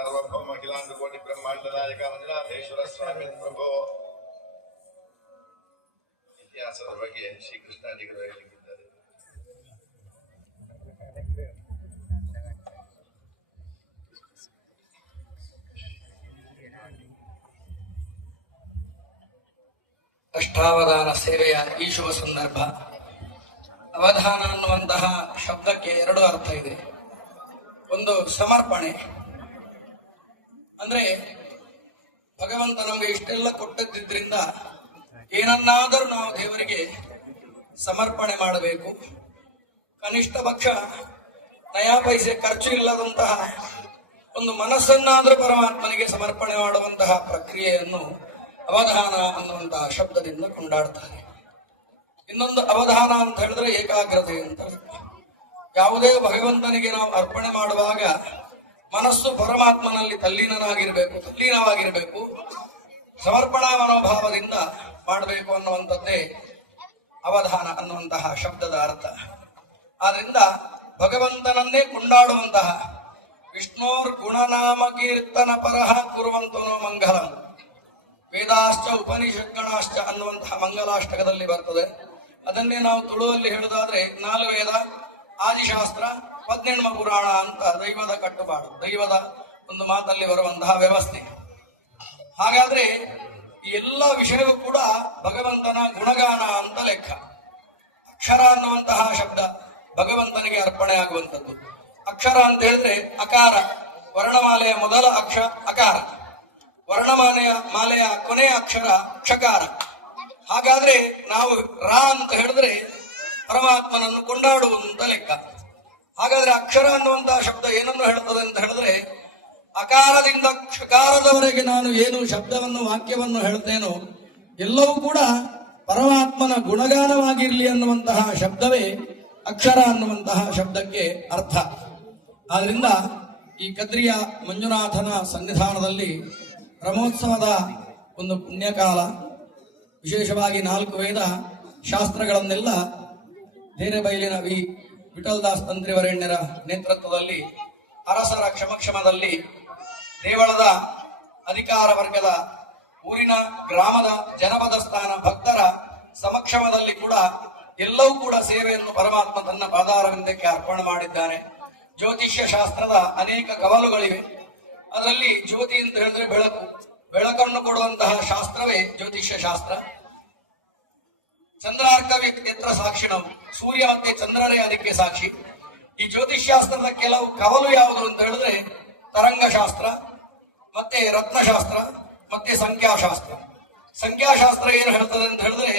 ಸಾರ್ವಭೌಮ ಅಖಿಲಾಂಡ ಕೋಟಿ ಬ್ರಹ್ಮಾಂಡ ನಾಯಕ ಮಂಜುನಾಥೇಶ್ವರ ಸ್ವಾಮಿ ಪ್ರಭೋ. ಇತಿಹಾಸದ ಬಗ್ಗೆ ಶ್ರೀಕೃಷ್ಣಾಜಿಗಳು ಹೇಳಲಿಕ್ಕಿದ್ದಾರೆ. ಅಷ್ಟಾವಧಾನ ಸೇವೆಯ ಈ ಶುಭ ಸಂದರ್ಭ. ಅವಧಾನ ಅನ್ನುವಂತಹ ಶಬ್ದಕ್ಕೆ ಎರಡು ಅರ್ಥ ಇದೆ. ಒಂದು ಸಮರ್ಪಣೆ, ಅಂದ್ರೆ ಭಗವಂತ ನಮಗೆ ಇಷ್ಟೆಲ್ಲ ಕೊಟ್ಟದ್ರಿಂದ ಏನನ್ನಾದರೂ ನಾವು ದೇವರಿಗೆ ಸಮರ್ಪಣೆ ಮಾಡಬೇಕು. ಕನಿಷ್ಠ ಪಕ್ಷ ನಯಾ ಪೈಸೆ ಖರ್ಚು ಇಲ್ಲದಂತಹ ಒಂದು ಮನಸ್ಸನ್ನಾದರೂ ಪರಮಾತ್ಮನಿಗೆ ಸಮರ್ಪಣೆ ಮಾಡುವಂತಹ ಪ್ರಕ್ರಿಯೆಯನ್ನು ಅವಧಾನ ಅನ್ನುವಂತಹ ಶಬ್ದದಿಂದ ಕೊಂಡಾಡ್ತಾರೆ. ಇನ್ನೊಂದು ಅವಧಾನ ಅಂತ ಹೇಳಿದ್ರೆ ಏಕಾಗ್ರತೆ ಅಂತ. ಯಾವುದೇ ಭಗವಂತನಿಗೆ ನಾವು ಅರ್ಪಣೆ ಮಾಡುವಾಗ ಮನಸ್ಸು ಪರಮಾತ್ಮನಲ್ಲಿ ತಲ್ಲೀನವಾಗಿರಬೇಕು, ಸಮರ್ಪಣಾ ಮನೋಭಾವದಿಂದ ಮಾಡಬೇಕು ಅನ್ನುವಂಥದ್ದೇ ಅವಧಾನ ಅನ್ನುವಂತಹ ಶಬ್ದದ ಅರ್ಥ. ಆದ್ರಿಂದ ಭಗವಂತನನ್ನೇ ಕೊಂಡಾಡುವಂತಹ ವಿಷ್ಣೋರ್ ಗುಣನಾಮ ಕೀರ್ತನ ಪರಹ ಕುರುವಂತನೋ ಮಂಗಲಂ ವೇದಾಶ್ಚ ಉಪನಿಷದ್ಗಣಾಶ್ಚ ಅನ್ನುವಂತಹ ಮಂಗಲಾಷ್ಟಕದಲ್ಲಿ ಬರ್ತದೆ. ಅದನ್ನೇ ನಾವು ತುಳುವಲ್ಲಿ ಹೇಳುವುದಾದ್ರೆ 4 ವೇದ, ಆದಿಶಾಸ್ತ್ರ, 18 ಪುರಾಣ ಅಂತ ದೈವದ ಕಟ್ಟುಪಾಡು, ದೈವದ ಒಂದು ಮಾತಲ್ಲಿ ಬರುವಂತಹ ವ್ಯವಸ್ಥೆ. ಹಾಗಾದ್ರೆ ಈ ಎಲ್ಲ ವಿಷಯವೂ ಕೂಡ ಭಗವಂತನ ಗುಣಗಾನ ಅಂತ ಲೆಕ್ಕ. ಅಕ್ಷರ ಅನ್ನುವಂತಹ ಶಬ್ದ ಭಗವಂತನಿಗೆ ಅರ್ಪಣೆ ಆಗುವಂಥದ್ದು. ಅಕ್ಷರ ಅಂತ ಹೇಳಿದ್ರೆ ಅಕಾರ, ವರ್ಣಮಾಲೆಯ ಮೊದಲ ಅಕಾರ, ಮಾಲೆಯ ಕೊನೆಯ ಅಕ್ಷರ ಕ್ಷಕಾರ. ಹಾಗಾದ್ರೆ ನಾವು ರಾ ಅಂತ ಹೇಳಿದ್ರೆ ಪರಮಾತ್ಮನನ್ನು ಕೊಂಡಾಡುವಂತ ಲೆಕ್ಕ. ಹಾಗಾದ್ರೆ ಅಕ್ಷರ ಅನ್ನುವಂತಹ ಶಬ್ದ ಏನನ್ನು ಹೇಳುತ್ತದೆ ಅಂತ ಹೇಳಿದ್ರೆ, ಅಕಾರದಿಂದ ಕ್ಷಕಾರದವರೆಗೆ ನಾನು ಏನು ಶಬ್ದವನ್ನು ವಾಕ್ಯವನ್ನು ಹೇಳ್ತೇನೋ ಎಲ್ಲವೂ ಕೂಡ ಪರಮಾತ್ಮನ ಗುಣಗಾನವಾಗಿರ್ಲಿ ಅನ್ನುವಂತಹ ಶಬ್ದವೇ ಅಕ್ಷರ ಅನ್ನುವಂತಹ ಶಬ್ದಕ್ಕೆ ಅರ್ಥ. ಆದ್ರಿಂದ ಈ ಕದ್ರಿಯ ಮಂಜುನಾಥನ ಸನ್ನಿಧಾನದಲ್ಲಿ ಬ್ರಹ್ಮೋತ್ಸವದ ಒಂದು ಪುಣ್ಯಕಾಲ, ವಿಶೇಷವಾಗಿ 4 ವೇದ ಶಾಸ್ತ್ರಗಳನ್ನೆಲ್ಲ ಧೇರೆಬೈಲಿನ ವಿಠಲದಾಸ್ ತಂತ್ರಿವರೆಣ್ಯರ ನೇತೃತ್ವದಲ್ಲಿ ಅರಸರ ಕ್ಷಮದಲ್ಲಿ ದೇವಳದ ಅಧಿಕಾರ ವರ್ಗದ ಊರಿನ ಗ್ರಾಮದ ಜನಪದ ಸ್ಥಾನ ಭಕ್ತರ ಸಮಕ್ಷಮದಲ್ಲಿ ಕೂಡ ಎಲ್ಲವೂ ಕೂಡ ಸೇವೆಯನ್ನು ಪರಮಾತ್ಮ ತನ್ನ ಪಾದಾರವಿಂದಕ್ಕೆ ಅರ್ಪಣೆ ಮಾಡಿದ್ದಾನೆ. ಜ್ಯೋತಿಷ್ಯ ಶಾಸ್ತ್ರದ ಅನೇಕ ಕವಲುಗಳಿವೆ. ಅದರಲ್ಲಿ ಜ್ಯೋತಿ ಅಂತ ಹೇಳಿದ್ರೆ ಬೆಳಕನ್ನು ಕೊಡುವಂತಹ ಶಾಸ್ತ್ರವೇ ಜ್ಯೋತಿಷ್ಯ ಶಾಸ್ತ್ರ. ಚಂದ್ರಾರ್ಕ ವ್ಯಕ್ತಿತ್ರ ಸಾಕ್ಷಿ, ನಾವು ಸೂರ್ಯ ಮತ್ತೆ ಚಂದ್ರರೇ ಅದಕ್ಕೆ ಸಾಕ್ಷಿ. ಈ ಜ್ಯೋತಿಷ್ಶಾಸ್ತ್ರದ ಕೆಲವು ಕವಲು ಯಾವುದು ಅಂತ ಹೇಳಿದ್ರೆ ತರಂಗಶಾಸ್ತ್ರ, ಮತ್ತೆ ರತ್ನಶಾಸ್ತ್ರ, ಮತ್ತೆ ಸಂಖ್ಯಾಶಾಸ್ತ್ರ. ಸಂಖ್ಯಾಶಾಸ್ತ್ರ ಏನು ಹೇಳ್ತದೆ ಅಂತ ಹೇಳಿದ್ರೆ,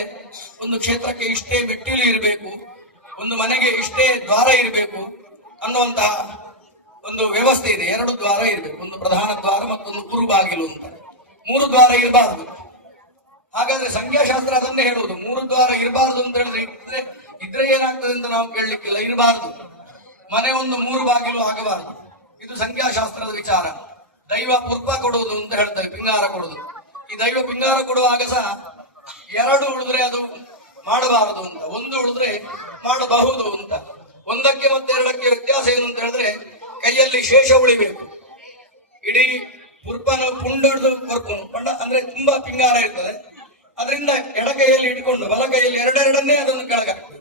ಒಂದು ಕ್ಷೇತ್ರಕ್ಕೆ ಇಷ್ಟೇ ಮೆಟ್ಟಿಲು ಇರಬೇಕು, ಒಂದು ಮನೆಗೆ ಇಷ್ಟೇ ದ್ವಾರ ಇರಬೇಕು ಅನ್ನುವಂತಹ ಒಂದು ವ್ಯವಸ್ಥೆ ಇದೆ. 2 ದ್ವಾರ ಇರಬೇಕು, ಒಂದು ಪ್ರಧಾನ ದ್ವಾರ ಮತ್ತೊಂದು ಕುರುಬಾಗಿಲು ಅಂತ. 3 ದ್ವಾರ ಇರಬಾರದು. ಹಾಗಾದ್ರೆ ಸಂಖ್ಯಾಶಾಸ್ತ್ರ ಅದನ್ನೇ ಹೇಳುವುದು, 3 ದ್ವಾರ ಇರಬಾರದು ಅಂತ ಹೇಳಿದ್ರೆ ಇದ್ರೆ ಏನಾಗ್ತದೆ ಅಂತ ನಾವು ಕೇಳಲಿಕ್ಕಿಲ್ಲ. ಇರಬಾರದು, ಮನೆ ಒಂದು 3 ಬಾಗಿಲು ಆಗಬಾರದು. ಇದು ಸಂಖ್ಯಾಶಾಸ್ತ್ರದ ವಿಚಾರ. ದೈವ ಪುರ್ಪ ಕೊಡುವುದು ಅಂತ ಹೇಳ್ತಾರೆ, ಪಿಂಗಾರ ಕೊಡುವುದು. ಈ ದೈವ ಪಿಂಗಾರ ಕೊಡುವಾಗ ಸಹ 2 ಉಳಿದ್ರೆ ಅದು ಮಾಡಬಾರದು ಅಂತ, 1 ಉಳಿದ್ರೆ ಮಾಡಬಹುದು ಅಂತ. 1ಕ್ಕೆ ಮತ್ತೆ 2ಕ್ಕೆ ವ್ಯತ್ಯಾಸ ಏನು ಅಂತ ಹೇಳಿದ್ರೆ, ಕೈಯಲ್ಲಿ ಶೇಷ ಉಳಿಬೇಕು. ಇಡೀ ಪುರ್ಪನ ಪುಂಡದು ಪಂಡ ಅಂದ್ರೆ ತುಂಬಾ ಪಿಂಗಾರ ಇರ್ತದೆ. ಅದರಿಂದ ಎಡಕೈಯಲ್ಲಿ ಇಟ್ಕೊಂಡು ಬಲ ಕೈಯಲ್ಲಿ 2 ಅದನ್ನು ಕೆಳಗೆ ಹಾಕಬೇಕು.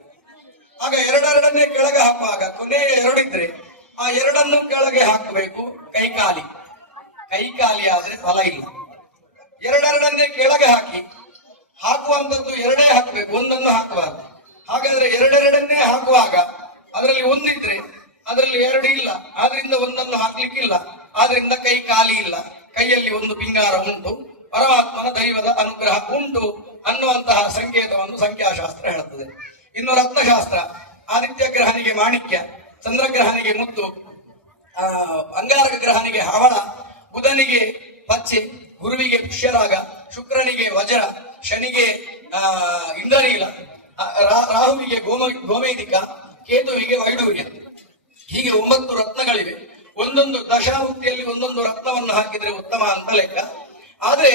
ಆಗ 2 ಕೆಳಗೆ ಹಾಕುವಾಗ ಕೊನೆಯ 2 ಇದ್ರೆ ಆ 2 ಕೆಳಗೆ ಹಾಕಬೇಕು. ಕೈಕಾಲಿ ಆದ್ರೆ ಫಲ ಇಲ್ಲ. 2 ಕೆಳಗೆ ಹಾಕುವಂತದ್ದು 2 ಹಾಕಬೇಕು, 1 ಹಾಕಬಾರದು. ಹಾಗಾದ್ರೆ 2 ಹಾಕುವಾಗ ಅದರಲ್ಲಿ 1 ಇದ್ರೆ ಅದರಲ್ಲಿ 2 ಇಲ್ಲ, ಆದ್ರಿಂದ 1 ಹಾಕ್ಲಿಕ್ಕಿಲ್ಲ. ಆದ್ರಿಂದ ಕೈ ಖಾಲಿ ಇಲ್ಲ, ಕೈಯಲ್ಲಿ 1 ಪಿಂಗಾರ ಉಂಟು, ಪರಮಾತ್ಮನ ದೈವದ ಅನುಗ್ರಹ ಉಂಟು ಅನ್ನುವಂತಹ ಸಂಕೇತವನ್ನು ಸಂಖ್ಯಾಶಾಸ್ತ್ರ ಹೇಳುತ್ತದೆ. ಇನ್ನು ರತ್ನಶಾಸ್ತ್ರ, ಆದಿತ್ಯ ಗ್ರಹನಿಗೆ ಮಾಣಿಕ್ಯ, ಚಂದ್ರಗ್ರಹನಿಗೆ ಮುತ್ತು, ಅಂಗಾರಕ ಗ್ರಹನಿಗೆ ಹವಳ, ಬುಧನಿಗೆ ಪಚ್ಚೆ, ಗುರುವಿಗೆ ಪುಷ್ಯರಾಗ, ಶುಕ್ರನಿಗೆ ವಜ್ರ, ಶನಿಗೆ ಇಂದ್ರನೀಲ, ರಾಹುವಿಗೆ ಗೋಮೇಧಿಕ, ಕೇತುವಿಗೆ ವೈಡೂರ್ಯ. ಹೀಗೆ 9 ರತ್ನಗಳಿವೆ. ಒಂದೊಂದು ದಶಾವೃತ್ತಿಯಲ್ಲಿ ಒಂದೊಂದು ರತ್ನವನ್ನು ಹಾಕಿದ್ರೆ ಉತ್ತಮ ಅಂತ ಲೆಕ್ಕ. ಆದ್ರೆ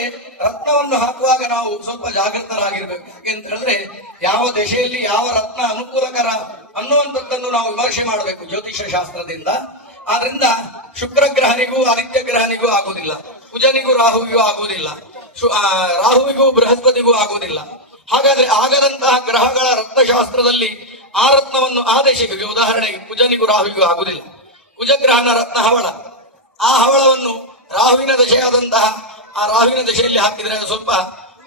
ರತ್ನವನ್ನು ಹಾಕುವಾಗ ನಾವು ಸ್ವಲ್ಪ ಜಾಗೃತರಾಗಿರ್ಬೇಕು. ಯಾಕೆಂತ ಹೇಳಿದ್ರೆ ಯಾವ ದಶೆಯಲ್ಲಿ ಯಾವ ರತ್ನ ಅನುಕೂಲಕರ ಅನ್ನುವಂಥದ್ದನ್ನು ನಾವು ವಿಮರ್ಶೆ ಮಾಡಬೇಕು ಜ್ಯೋತಿಷ್ಯ ಶಾಸ್ತ್ರದಿಂದ. ಆದ್ರಿಂದ ಶುಕ್ರ ಗ್ರಹನಿಗೂ ಆದಿತ್ಯ ಗ್ರಹನಿಗೂ ಆಗುವುದಿಲ್ಲ, ಕುಜನಿಗೂ ರಾಹುವಿಗೂ ಆಗುವುದಿಲ್ಲ, ರಾಹುವಿಗೂ ಬೃಹಸ್ಪತಿಗೂ ಆಗುವುದಿಲ್ಲ. ಹಾಗಾದ್ರೆ ಆಗದಂತಹ ಗ್ರಹಗಳ ರತ್ನಶಾಸ್ತ್ರದಲ್ಲಿ ಆ ರತ್ನವನ್ನು ಆದೇಶಿಗೆ, ಉದಾಹರಣೆಗೆ ಕುಜನಿಗೂ ರಾಹುವಿಗೂ ಆಗುವುದಿಲ್ಲ. ಕುಜಗ್ರಹನ ರತ್ನ ಹವಳ, ಆ ಹವಳವನ್ನು ರಾಹುವಿನ ದಶೆಯಾದಂತಹ ಆ ರಾಹುವಿನ ದಶೆಯಲ್ಲಿ ಹಾಕಿದ್ರೆ ಅದು ಸ್ವಲ್ಪ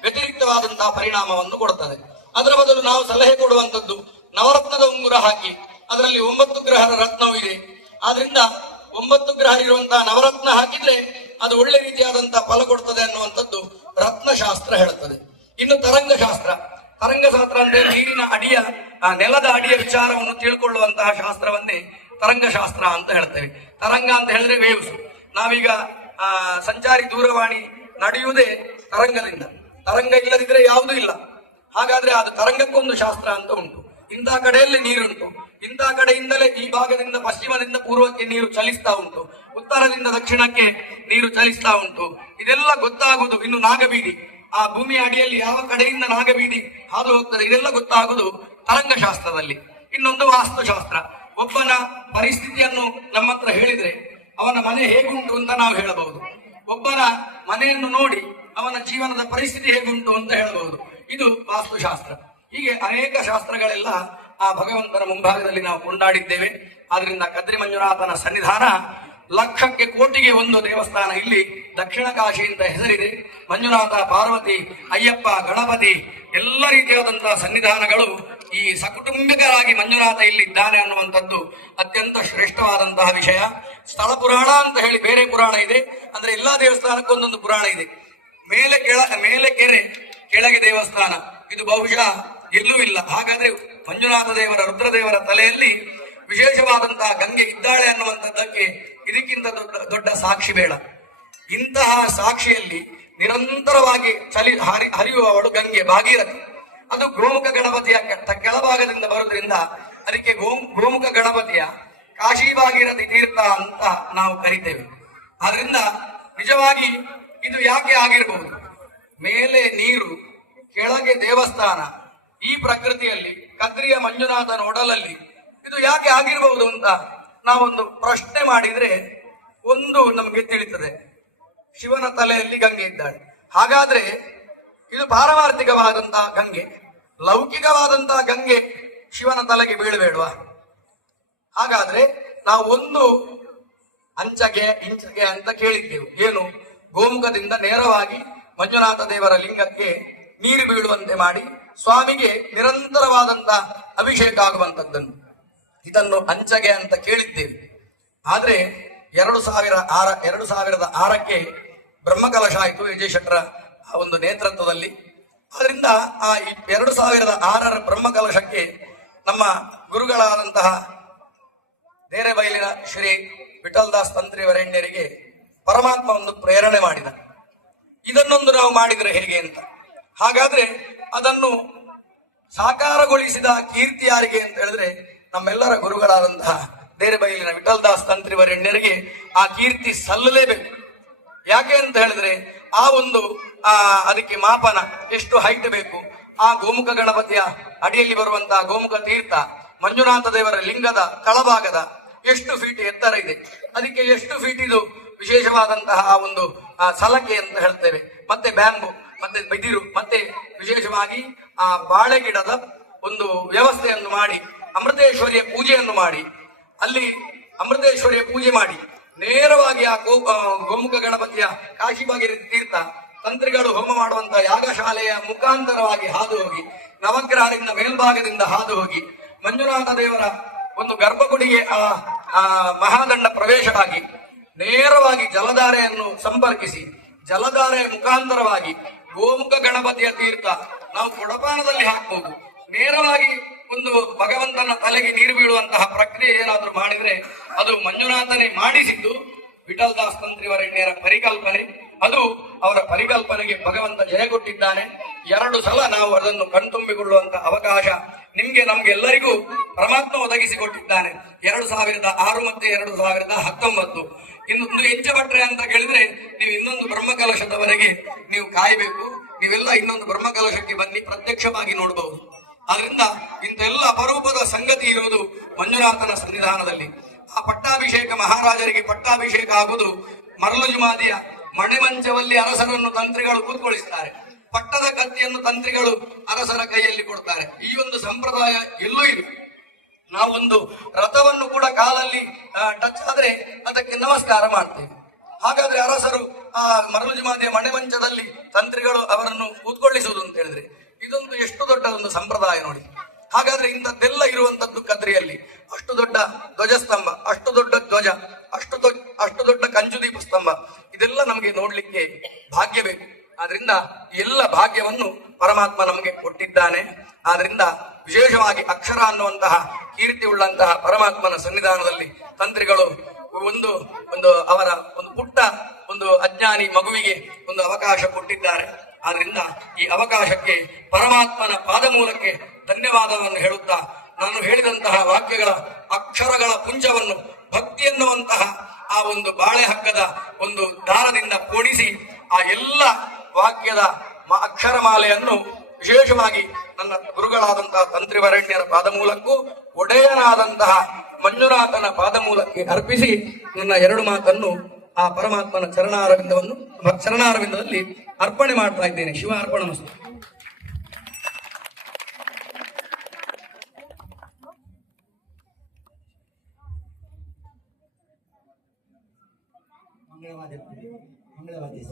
ವ್ಯತಿರಿಕ್ತವಾದಂತಹ ಪರಿಣಾಮವನ್ನು ಕೊಡುತ್ತದೆ. ಅದರ ಬದಲು ನಾವು ಸಲಹೆ ಕೊಡುವಂಥದ್ದು ನವರತ್ನದ ಉಂಗುರ ಹಾಕಿ, ಅದರಲ್ಲಿ 9 ಗ್ರಹದ ರತ್ನವೂ ಇದೆ. ಆದ್ರಿಂದ 9 ಗ್ರಹ ಇರುವಂತಹ ನವರತ್ನ ಹಾಕಿದ್ರೆ ಅದು ಒಳ್ಳೆ ರೀತಿಯಾದಂತಹ ಫಲ ಕೊಡ್ತದೆ ಅನ್ನುವಂಥದ್ದು ರತ್ನಶಾಸ್ತ್ರ ಹೇಳುತ್ತದೆ. ಇನ್ನು ತರಂಗಶಾಸ್ತ್ರ ಅಂದ್ರೆ ನೀರಿನ ಅಡಿಯ ನೆಲದ ಅಡಿಯ ವಿಚಾರವನ್ನು ತಿಳ್ಕೊಳ್ಳುವಂತಹ ಶಾಸ್ತ್ರವನ್ನೇ ತರಂಗಶಾಸ್ತ್ರ ಅಂತ ಹೇಳ್ತೇವೆ. ತರಂಗ ಅಂತ ಹೇಳಿದ್ರೆ ವೇವ್ಸ್. ನಾವೀಗ ಸಂಚಾರಿ ದೂರವಾಣಿ ನಡೆಯುವುದೇ ತರಂಗದಿಂದ. ತರಂಗ ಇಲ್ಲದಿದ್ರೆ ಯಾವುದೂ ಇಲ್ಲ. ಹಾಗಾದ್ರೆ ಅದು ತರಂಗಕ್ಕೊಂದು ಶಾಸ್ತ್ರ ಅಂತ ಉಂಟು. ಇಂಥ ಕಡೆಯಲ್ಲಿ ನೀರುಂಟು, ಇಂಥ ಕಡೆಯಿಂದಲೇ ಈ ಭಾಗದಿಂದ ಪಶ್ಚಿಮದಿಂದ ಪೂರ್ವಕ್ಕೆ ನೀರು ಚಲಿಸ್ತಾ ಉಂಟು, ಉತ್ತರದಿಂದ ದಕ್ಷಿಣಕ್ಕೆ ನೀರು ಚಲಿಸ್ತಾ ಉಂಟು. ಇದೆಲ್ಲ ಗೊತ್ತಾಗುವುದು ಇನ್ನು ನಾಗಬೀದಿ, ಆ ಭೂಮಿಯ ಅಡಿಯಲ್ಲಿ ಯಾವ ಕಡೆಯಿಂದ ನಾಗಬೀದಿ ಹಾದು ಹೋಗ್ತದೆ, ಇದೆಲ್ಲ ಗೊತ್ತಾಗುವುದು ತರಂಗಶಾಸ್ತ್ರದಲ್ಲಿ. ಇನ್ನೊಂದು ವಾಸ್ತುಶಾಸ್ತ್ರ. ಒಬ್ಬನ ಪರಿಸ್ಥಿತಿಯನ್ನು ನಮ್ಮ ಹತ್ರ ಹೇಳಿದ್ರೆ ಅವನ ಮನೆ ಹೇಗುಂಟು ಅಂತ ನಾವು ಹೇಳಬಹುದು. ಒಬ್ಬನ ಮನೆಯನ್ನು ನೋಡಿ ಅವನ ಜೀವನದ ಪರಿಸ್ಥಿತಿ ಹೇಗುಂಟು ಅಂತ ಹೇಳಬಹುದು. ಇದು ವಾಸ್ತುಶಾಸ್ತ್ರ. ಹೀಗೆ ಅನೇಕ ಶಾಸ್ತ್ರಗಳೆಲ್ಲ ಆ ಭಗವಂತನ ಮುಂಭಾಗದಲ್ಲಿ ನಾವು ಕೊಂಡಾಡಿದ್ದೇವೆ. ಆದ್ರಿಂದ ಕದ್ರಿ ಮಂಜುನಾಥನ ಸನ್ನಿಧಾನ ಲಕ್ಷಕ್ಕೆ ಕೋಟಿಗೆ ಒಂದು ದೇವಸ್ಥಾನ. ಇಲ್ಲಿ ದಕ್ಷಿಣ ಕಾಶಿ ಅಂತ ಹೆಸರಿದೆ. ಮಂಜುನಾಥ, ಪಾರ್ವತಿ, ಅಯ್ಯಪ್ಪ, ಗಣಪತಿ ಎಲ್ಲ ರೀತಿಯಾದಂತಹ ಸನ್ನಿಧಾನಗಳು ಈ ಸಕುಟುಂಬಿಕರಾಗಿ ಮಂಜುನಾಥ ಇಲ್ಲಿ ಇದ್ದಾನೆ ಅನ್ನುವಂಥದ್ದು ಅತ್ಯಂತ ಶ್ರೇಷ್ಠವಾದಂತಹ ವಿಷಯ. ಸ್ಥಳ ಪುರಾಣ ಅಂತ ಹೇಳಿ ಬೇರೆ ಪುರಾಣ ಇದೆ. ಅಂದ್ರೆ ಎಲ್ಲಾ ದೇವಸ್ಥಾನಕ್ಕೊಂದೊಂದು ಪುರಾಣ ಇದೆ. ಮೇಲೆ ಕೆರೆ, ಕೆಳಗೆ ದೇವಸ್ಥಾನ, ಇದು ಬಹುಶಃ ಎಲ್ಲೂ ಇಲ್ಲ. ಹಾಗಾದ್ರೆ ಮಂಜುನಾಥ ದೇವರ, ರುದ್ರದೇವರ ತಲೆಯಲ್ಲಿ ವಿಶೇಷವಾದಂತಹ ಗಂಗೆ ಇದ್ದಾಳೆ ಅನ್ನುವಂಥದ್ದಕ್ಕೆ ಇದಕ್ಕಿಂತ ದೊಡ್ಡ ಸಾಕ್ಷಿ ಬೇಡ. ಇಂತಹ ಸಾಕ್ಷಿಯಲ್ಲಿ ನಿರಂತರವಾಗಿ ಹರಿಯುವವಳು ಗಂಗೆ, ಭಾಗೀರಥಿ. ಅದು ಗೋಮುಖ ಗಣಪತಿಯ ಕೆಳಭಾಗದಿಂದ ಬರುವುದರಿಂದ ಅದಕ್ಕೆ ಗೋಮುಖ ಗಣಪತಿಯ ಕಾಶಿ ಭಾಗೀರಥಿ ತೀರ್ಥ ಅಂತ ನಾವು ಕರಿತೇವೆ. ಆದ್ರಿಂದ ನಿಜವಾಗಿ ಇದು ಯಾಕೆ ಆಗಿರಬಹುದು? ಮೇಲೆ ನೀರು, ಕೆಳಗೆ ದೇವಸ್ಥಾನ, ಈ ಪ್ರಕೃತಿಯಲ್ಲಿ ಕದ್ರಿಯ ಮಂಜುನಾಥನ ಒಡಲಲ್ಲಿ ಇದು ಯಾಕೆ ಆಗಿರಬಹುದು ಅಂತ ನಾವೊಂದು ಪ್ರಶ್ನೆ ಮಾಡಿದ್ರೆ ಒಂದು ನಮಗೆ ತಿಳಿತದೆ. ಶಿವನ ತಲೆಯಲ್ಲಿ ಗಂಗೆ ಇದ್ದಾಳೆ. ಹಾಗಾದ್ರೆ ಇದು ಪಾರಮಾರ್ಥಿಕವಾದಂತಹ ಗಂಗೆ. ಲೌಕಿಕವಾದಂತಹ ಗಂಗೆ ಶಿವನ ತಲೆಗೆ ಬೀಳಬೇಡ್ವಾ? ಹಾಗಾದ್ರೆ ನಾವು ಒಂದು ಇಂಚಗೆ ಅಂತ ಕೇಳಿದ್ದೆವು. ಏನು? ಗೋಮುಖದಿಂದ ನೇರವಾಗಿ ಮಂಜುನಾಥ ದೇವರ ಲಿಂಗಕ್ಕೆ ನೀರು ಬೀಳುವಂತೆ ಮಾಡಿ ಸ್ವಾಮಿಗೆ ನಿರಂತರವಾದಂತಹ ಅಭಿಷೇಕ ಆಗುವಂತದ್ದನ್ನು, ಇದನ್ನು ಅಂಚಗೆ ಅಂತ ಕೇಳಿದ್ದೇವೆ. ಆದ್ರೆ 2006ಕ್ಕೆ ಬ್ರಹ್ಮಕಲಶ ಆಯಿತು ವಿಜಯ ಶೆಟ್ಟರ ಒಂದು ನೇತೃತ್ವದಲ್ಲಿ. ಆದ್ರಿಂದ ಆ 2006ರ ಬ್ರಹ್ಮಕಲಶಕ್ಕೆ ನಮ್ಮ ಗುರುಗಳಾದಂತಹ ದೇರೆಬೈಲಿನ ಶ್ರೀ ವಿಠಲದಾಸ್ ತಂತ್ರಿವರೆಣ್ಯರಿಗೆ ಪರಮಾತ್ಮ ಒಂದು ಪ್ರೇರಣೆ ಮಾಡಿದ. ಇದನ್ನೊಂದು ನಾವು ಮಾಡಿದ್ರೆ ಹೇಗೆ ಅಂತ. ಹಾಗಾದ್ರೆ ಅದನ್ನು ಸಾಕಾರಗೊಳಿಸಿದ ಕೀರ್ತಿ ಯಾರಿಗೆ ಅಂತ ಹೇಳಿದ್ರೆ ನಮ್ಮೆಲ್ಲರ ಗುರುಗಳಾದಂತಹ ದೇರೆಬೈಲಿನ ವಿಠಲದಾಸ್ ತಂತ್ರಿವರೆಣ್ಯರಿಗೆ ಆ ಕೀರ್ತಿ ಸಲ್ಲಲೇಬೇಕು. ಯಾಕೆ ಅಂತ ಹೇಳಿದ್ರೆ ಆ ಒಂದು ಅದಕ್ಕೆ ಮಾಪನ ಎಷ್ಟು ಹೈಟ್ ಬೇಕು. ಆ ಗೋಮುಖ ಗಣಪತಿಯ ಅಡಿಯಲ್ಲಿ ಬರುವಂತಹ ಗೋಮುಖ ತೀರ್ಥ ಮಂಜುನಾಥ ದೇವರ ಲಿಂಗದ ತಳಭಾಗದ ಎಷ್ಟು ಫೀಟ್ ಎತ್ತರ ಇದೆ, ಅದಕ್ಕೆ ಎಷ್ಟು ಫೀಟ್ ಇದು ವಿಶೇಷವಾದಂತಹ ಆ ಒಂದು ಸಲಕೆ ಅಂತ ಹೇಳ್ತೇವೆ. ಮತ್ತೆ ಬ್ಯಾಂಬು, ಮತ್ತೆ ಬಿದಿರು, ಮತ್ತೆ ವಿಶೇಷವಾಗಿ ಆ ಬಾಳೆ ಗಿಡದ ಒಂದು ವ್ಯವಸ್ಥೆಯನ್ನು ಮಾಡಿ ಅಮೃತೇಶ್ವರಿಯ ಪೂಜೆಯನ್ನು ಮಾಡಿ, ಅಲ್ಲಿ ಅಮೃತೇಶ್ವರಿಯ ಪೂಜೆ ಮಾಡಿ ನೇರವಾಗಿ ಆ ಗೋಮುಖ ಗಣಪತಿಯ ಕಾಶಿ ಭಾಗೀರಥಿ ತೀರ್ಥ ತಂತ್ರಿಗಳು ಹೋಮ ಮಾಡುವಂತಹ ಯಾಗಶಾಲೆಯ ಮುಖಾಂತರವಾಗಿ ಹಾದು ಹೋಗಿ, ನವಗ್ರಹದಿಂದ ಮೇಲ್ಭಾಗದಿಂದ ಹಾದು ಹೋಗಿ ಮಂಜುನಾಥ ದೇವರ ಒಂದು ಗರ್ಭಗುಡಿಗೆ ಆ ಮಹಾದಂಡ ಪ್ರವೇಶವಾಗಿ ನೇರವಾಗಿ ಜಲಧಾರೆಯನ್ನು ಸಂಪರ್ಕಿಸಿ, ಜಲಧಾರೆಯ ಮುಖಾಂತರವಾಗಿ ಗೋಮುಖ ಗಣಪತಿಯ ತೀರ್ಥ ನಾವು ಕೊಡಪಾನದಲ್ಲಿ ಹಾಕಬಹುದು. ನೇರವಾಗಿ ಒಂದು ಭಗವಂತನ ತಲೆಗೆ ನೀರು ಬೀಳುವಂತಹ ಪ್ರಕ್ರಿಯೆ ಏನಾದ್ರೂ ಮಾಡಿದ್ರೆ ಅದು ಮಂಜುನಾಥನೇ ಮಾಡಿಸಿದ್ದು. ವಿಠಲದಾಸ್ ತಂತ್ರಿವರೆಣ್ಯರ ಪರಿಕಲ್ಪನೆ ಅದು. ಅವರ ಪರಿಕಲ್ಪನೆಗೆ ಭಗವಂತ ಜಯ ಕೊಟ್ಟಿದ್ದಾನೆ. 2 ಸಲ ನಾವು ಅದನ್ನು ಕಣ್ತುಂಬಿಕೊಳ್ಳುವಂತಹ ಅವಕಾಶ ನಮ್ಗೆ ಎಲ್ಲರಿಗೂ ಪರಮಾತ್ಮ ಒದಗಿಸಿಕೊಟ್ಟಿದ್ದಾನೆ. 2006 ಮತ್ತೆ 2019. ಇನ್ನೊಂದು ಹೆಜ್ಜೆ ಅಂತ ಕೇಳಿದ್ರೆ ನೀವು ಇನ್ನೊಂದು ಬ್ರಹ್ಮಕಲಶದವರೆಗೆ ನೀವು ಕಾಯಬೇಕು. ನೀವೆಲ್ಲ ಇನ್ನೊಂದು ಬ್ರಹ್ಮಕಲಶಕ್ಕೆ ಬನ್ನಿ, ಪ್ರತ್ಯಕ್ಷವಾಗಿ ನೋಡಬಹುದು. ಆದ್ರಿಂದ ಇಂತೆಲ್ಲ ಅಪರೂಪದ ಸಂಗತಿ ಇರುವುದು ಮಂಜುನಾಥನ ಸನ್ನಿಧಾನದಲ್ಲಿ. ಆ ಪಟ್ಟಾಭಿಷೇಕ ಮಹಾರಾಜರಿಗೆ ಪಟ್ಟಾಭಿಷೇಕ ಆಗುವುದು ಮರಳುಜುಮಾದಿಯ ಮಣಿಮಂಚವಲ್ಲಿ ಅರಸರನ್ನು ತಂತ್ರಿಗಳು ಕೂತ್ಕೊಳಿಸುತ್ತಾರೆ. ಪಟ್ಟದ ಕತ್ತಿಯನ್ನು ತಂತ್ರಿಗಳು ಅರಸರ ಕೈಯಲ್ಲಿ ಕೊಡ್ತಾರೆ. ಈ ಒಂದು ಸಂಪ್ರದಾಯ ಎಲ್ಲೂ ಇಲ್ಲ. ನಾವೊಂದು ರಥವನ್ನು ಕೂಡ ಕಾಲಲ್ಲಿ ಟಚ್ ಆದ್ರೆ ಅದಕ್ಕೆ ನಮಸ್ಕಾರ ಮಾಡ್ತೇವೆ. ಹಾಗಾದ್ರೆ ಅರಸರು ಆ ಮರಳುಜುಮಾದಿಯ ಮಣಿಮಂಚದಲ್ಲಿ ತಂತ್ರಿಗಳು ಅವರನ್ನು ಕೂತ್ಕೊಳ್ಳಿಸುವುದು ಅಂತ ಹೇಳಿದ್ರೆ ಇದೊಂದು ಎಷ್ಟು ದೊಡ್ಡ ಒಂದು ಸಂಪ್ರದಾಯ ನೋಡಿ. ಹಾಗಾದ್ರೆ ಇಂಥದ್ದೆಲ್ಲ ಇರುವಂತದ್ದು ಕದ್ರಿಯಲ್ಲಿ. ಅಷ್ಟು ದೊಡ್ಡ ಧ್ವಜಸ್ತಂಭ, ಅಷ್ಟು ದೊಡ್ಡ ಧ್ವಜ, ಅಷ್ಟು ದೊಡ್ಡ ಕಂಚುದೀಪ ಸ್ತಂಭ, ಇದೆಲ್ಲ ನಮಗೆ ನೋಡ್ಲಿಕ್ಕೆ ಭಾಗ್ಯ ಬೇಕು. ಆದ್ರಿಂದ ಎಲ್ಲ ಭಾಗ್ಯವನ್ನು ಪರಮಾತ್ಮ ನಮಗೆ ಕೊಟ್ಟಿದ್ದಾನೆ. ಆದ್ರಿಂದ ವಿಶೇಷವಾಗಿ ಅಕ್ಷರ ಅನ್ನುವಂತಹ ಕೀರ್ತಿ ಉಳ್ಳಂತಹ ಪರಮಾತ್ಮನ ಸನ್ನಿಧಾನದಲ್ಲಿ ತಂತ್ರಿಗಳು ಒಂದು ಅವರ ಒಂದು ಪುಟ್ಟ ಒಂದು ಅಜ್ಞಾನಿ ಮಗುವಿಗೆ ಒಂದು ಅವಕಾಶ ಕೊಟ್ಟಿದ್ದಾರೆ. ಆದ್ರಿಂದ ಈ ಅವಕಾಶಕ್ಕೆ ಪರಮಾತ್ಮನ ಪಾದಮೂಲಕ್ಕೆ ಧನ್ಯವಾದವನ್ನು ಹೇಳುತ್ತಾ, ನಾನು ಹೇಳಿದಂತಹ ವಾಕ್ಯಗಳ ಅಕ್ಷರಗಳ ಪುಂಜವನ್ನು ಭಕ್ತಿ ಎನ್ನುವಂತಹ ಆ ಒಂದು ಬಾಳೆ ಹಗ್ಗದ ಒಂದು ದಾರದಿಂದ ಕೂಡಿಸಿ ಆ ಎಲ್ಲ ವಾಕ್ಯದ ಅಕ್ಷರಮಾಲೆಯನ್ನು ವಿಶೇಷವಾಗಿ ನನ್ನ ಗುರುಗಳಾದಂತಹ ತಂತ್ರಿವರಣ್ಯರ ಪಾದಮೂಲಕ್ಕೂ ಒಡೆಯನಾದಂತಹ ಮಂಜುನಾಥನ ಪಾದಮೂಲಕ್ಕೆ ಅರ್ಪಿಸಿ ನನ್ನ ಎರಡು ಮಾತನ್ನು ಆ ಪರಮಾತ್ಮನ ಚರಣಾರವಿಂದದಲ್ಲಿ ಅರ್ಪಣೆ ಮಾಡ್ತಾ ಇದ್ದೇನೆ. Shiva ಅರ್ಪಣಮಸ್ತು. ಮಂಗಳವಾದಿ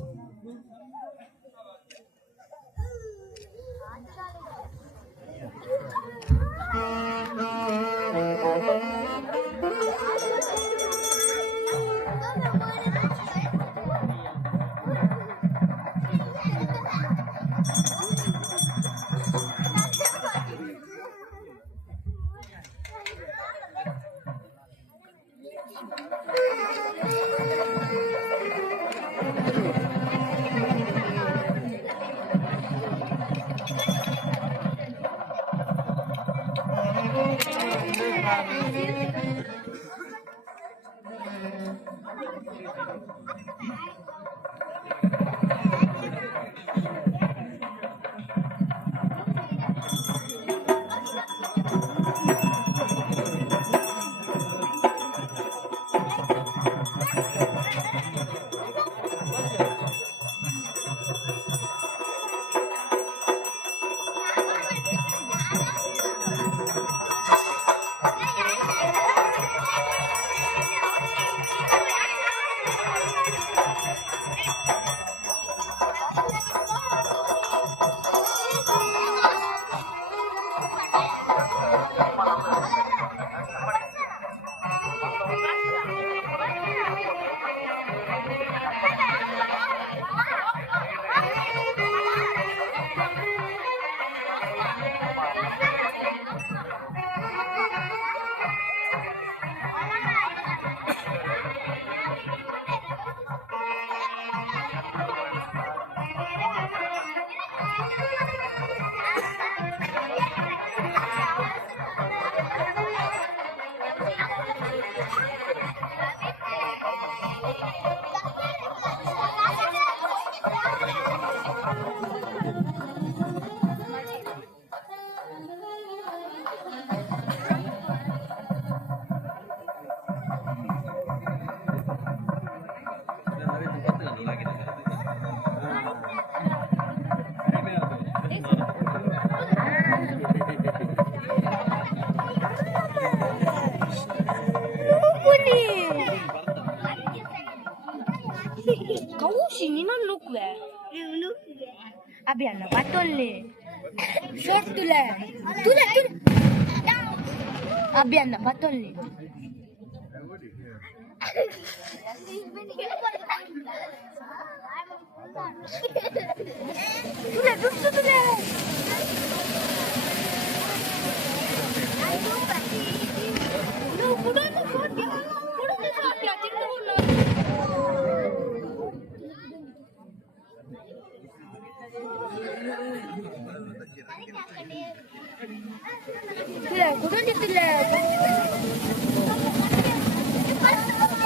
Kausini non lukve. Abbiamo patolli. Shortule. Tule. Abbiamo patolli. Tule. No,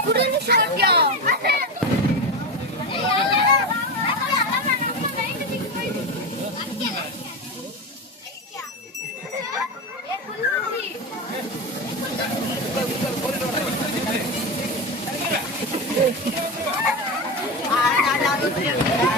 pudano shortya. Thank you.